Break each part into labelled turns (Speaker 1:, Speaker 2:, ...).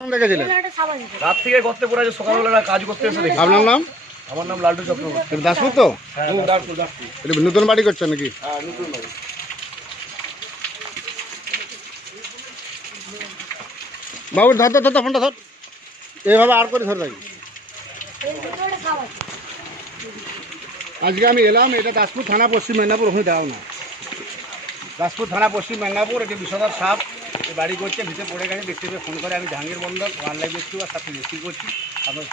Speaker 1: কখন দেখেছিলেন?
Speaker 2: রাত থেকে সকালবেলা কাজ করতে এসে দেখি
Speaker 1: আপনার নাম?
Speaker 2: আমার নাম লাল্টু চক্রবর্তী।
Speaker 1: দাসপুর তো?
Speaker 2: হ্যাঁ
Speaker 1: নতুন বাড়ি করছেন নাকি?
Speaker 2: হ্যাঁ নতুন বাড়ি।
Speaker 1: বাবু ধর ধর ধর ধর, ফোনটা ধর। এইভাবে আর করে ধরে থাকি আজকে আমি এলাম এটা দাসপুর থানা পশ্চিম মেদিনীপুর ওখানে দেওয়া না। দাসপুর থানা পশ্চিম মেদিনীপুর এটি বিষধর সাপ। বাড়ি করছে, ভিতরে পড়ে গেছে, দেখতে পেয়ে ফোন করে, আমি Jahangir Mondal one life rescue আর সাথে রেস্কিউ করছি আপনার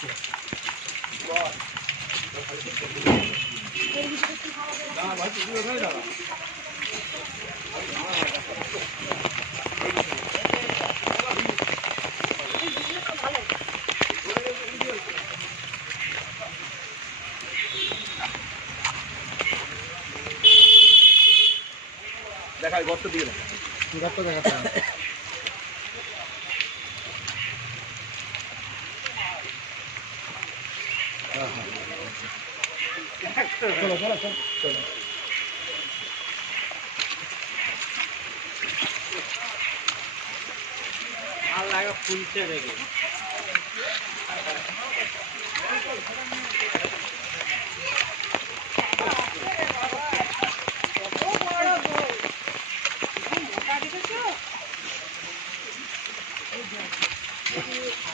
Speaker 2: দেখায় গর্ত দিয়ে দেখা
Speaker 1: গর্ত দেখাতে হবে। হ্যাঁ, হ্যাঁ। চলো চলো চলো চলো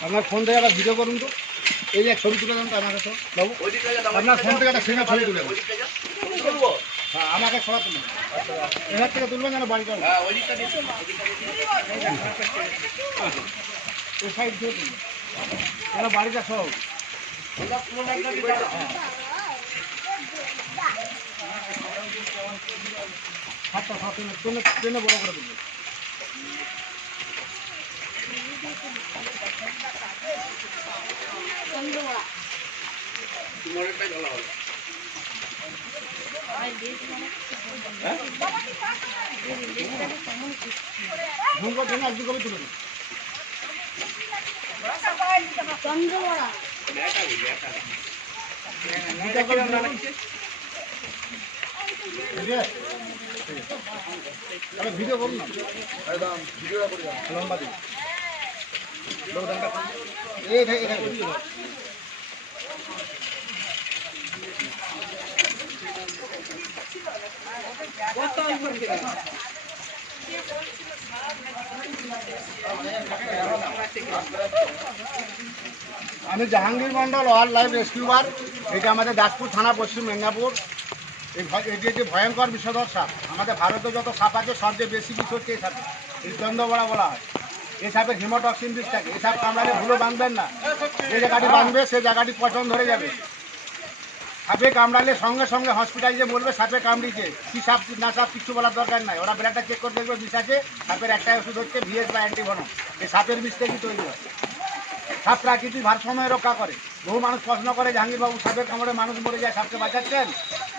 Speaker 1: আপনার ফোন থেকে একটা ভিডিও করুন তো। এই যে এক ছবি তুলে দেন তো আমার কাছে বাবু আপনার ফোন থেকে একটা সিঙ্গা ছবি তুলে দেন। হ্যাঁ আমাকে ছড়া তুলুন এখান থেকে তুলবেন যেন বাড়ি যাব
Speaker 2: হ্যাঁ।
Speaker 1: ওই সাইড দিয়ে বাড়িটা সব সাতটা সাত ট্রেনে ট্রেনে বড় করে দেবো
Speaker 2: তোমারটাই ভালো হবে
Speaker 1: ঝুমকো ট্রেনে একদিন করে তুলে দিন
Speaker 3: চন্দ্রবড়া
Speaker 1: ভিডিও করুন না
Speaker 2: ভিডিওটা করে
Speaker 1: লম্বা দিন। আমি জাহাঙ্গীর মন্ডল ওয়াইল্ড লাইফ রেস্কিউবার। এটা আমাদের দাসপুর থানা, পশ্চিম মেদিনীপুর। এটি একটি ভয়ঙ্কর বিষধর সাপ আমাদের ভারতে যত সাপ আছে, সবচেয়ে বেশি বিষ হচ্ছে এই সাপে। এই চন্দ্রবড়া বলা হয়। এই সাপের হিমোটক্সিন বিষ থাকে এই সাপ কামড়ালে ভুলো বাঁধবেন না। যে জায়গাটি বাঁধবে, সে জায়গাটি পচন ধরে যাবে। সাপে কামড়ালে সঙ্গে সঙ্গে হসপিটালে বলবে, সাপে কামড়িছে কি সাপ না সাপ, কিছু বলার দরকার নাই। ওরা ব্লাডটা চেক করে দেখবে, বিষ আছে। সাপের একটাই ওষুধ হচ্ছে ভিএস বা অ্যান্টিভনম এই সাপের বিষ থেকেই তৈরি হয়। সাপ প্রাকৃতিক ভারসাম্য রক্ষা করে। বহু মানুষ প্রশ্ন করে, জাহাঙ্গীরবাবু, সাপের কামড়ে মানুষ মরে যায়, সাপকে বাঁচাচ্ছেন?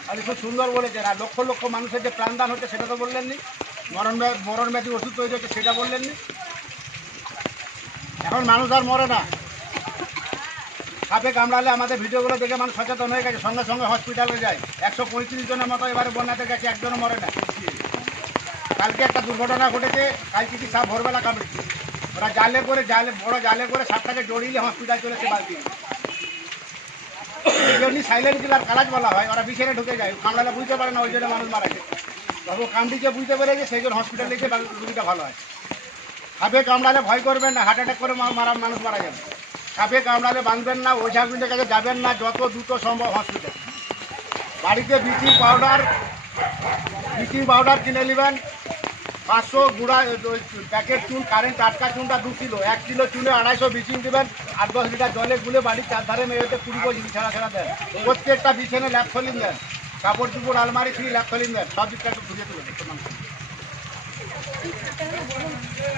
Speaker 1: আপনি খুব সুন্দর বলেছেন। আর লক্ষ লক্ষ মানুষের যে প্রাণদান হচ্ছে, সেটা তো বললেন নি মরণ মরণ ব্যাধি ওষুধ তৈরি হচ্ছে, সেটা বললেন নি এখন মানুষ আর মরে না। সাপে কামড়ালে আমাদের ভিডিওগুলো দেখে মানুষ সচেতন হয়ে গেছে, সঙ্গে সঙ্গে হসপিটালে যায়। একশো পঁয়ত্রিশ জনের মতো এবারে বন্যাতে গেছে, একজনও মরে না। কালকে একটা দুর্ঘটনা ঘটেছে, কালকে কি সাপ ভোরবেলা কামড়েছে? ওরা জালে করে, জালে, বড় জালে করে সাপটাকে জড়িয়ে হসপিটাল চলেছে বালতি। এই জন্যই সাইলেন্ট কিলার কালাজ বলা হয়, ওরা বিছানে ঢুকে যায়, কামড়ালে বুঝতে পারে না ওই জন্য মানুষ মারা যায় তবে কামড়িকে বুঝতে পেরেছে, সেই জন্য হসপিটালে গিয়ে রুগীটা ভালো হয় সাপে কামড়ালে ভয় করবেন না, হার্ট অ্যাটাক করে মারা মানুষ মারা যাবে। সাপে কামড়ালে বাঁধবেন না, ওই ওঝাগুলির কাছে যাবেন না, যত দ্রুত সম্ভব হসপিটাল বাড়িতে ব্লিচিং পাউডার ব্লিচিং পাউডার কিনে নেবেন। পাঁচশো গুঁড়া প্যাকেট চুন কারেন্ট টাটকা চুনটা দু কিলো, এক কিলো চুনে আড়াইশো ব্লিচিং দেবেন, আট দশ লিটার জলে গুলে বাড়ির চারধারে মেয়েতে কেজি বিছানা ছেড়া দেন। প্রত্যেকটা বিছানে ল্যাপথলিন দেন। কাপড় চুপড়, আলমারি ফ্রি ল্যাপথলিন দেন, সব দিকটা একটু ঘুরিয়ে তুলে দেন বাড়ি বাড়ি দিচ্ছে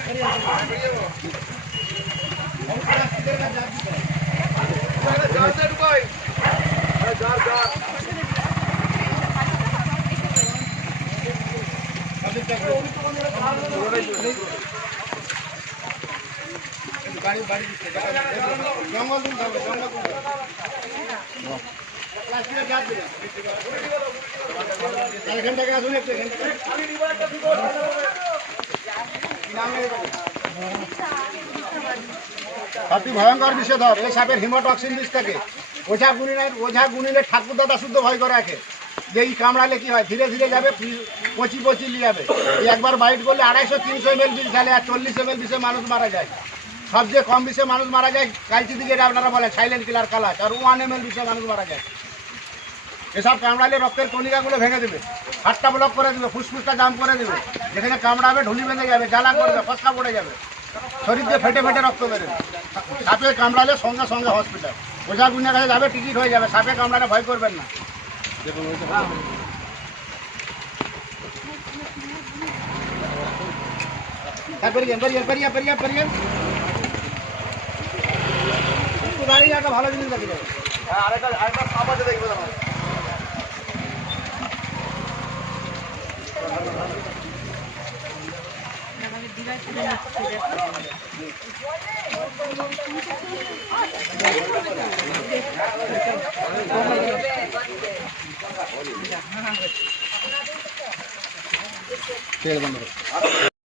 Speaker 1: জঙ্গল জঙ্গল এখান থেকে আসুন একটু এখান সবটি ভয়ঙ্কর বিষধর, এই সাপের হিমোটক্সিন বিষ থাকে। ওঝা গুনিনের ওঝা গুনিনের ঠাকুর দাদা শুদ্ধ ভয় করে রাখে যে এই কামড়ালে কি হয়? ধীরে ধীরে যাবে পচি পচি নিয়ে যাবে একবার বাইট করলে আড়াইশো, তিনশো এম এল বিষ খেলে আর চল্লিশ এম এল বিষে মানুষ মারা যায়। সবচেয়ে কম বিষে মানুষ মারা যায়, কালচি দিকে আপনারা বলে সাইলেন্ট কিলার কালাচ আর ওয়ান এম এল বিষে মানুষ মারা যায়। এসব কামড়ালে রক্তের কণিকাগুলো ভেঙে দেবে। হাতটা ব্লক করে দেবে ফুসফুসটা জাম করে দেবে। যেখানে কামড়াবে ঢুলি বেঁধে যাবে জ্বালা করবে ফসকা পড়ে যাবে। শরীর দিয়ে ফেটে ফেটে রক্ত বেরোবে সাপে কামড়ালে সঙ্গে সঙ্গে হসপিটাল ওঝা গুনের কাছে যাবে টিকিট হয়ে যাবে। সাপে কামড়ালে ভয় করবেন না। হ্যাঁ, যান। একটু ভালো জিনিস দেখে যাবে।
Speaker 2: হ্যাঁ আরেকটা আরেকটা সাপ আছে
Speaker 1: ছেড়ে বন্ধ।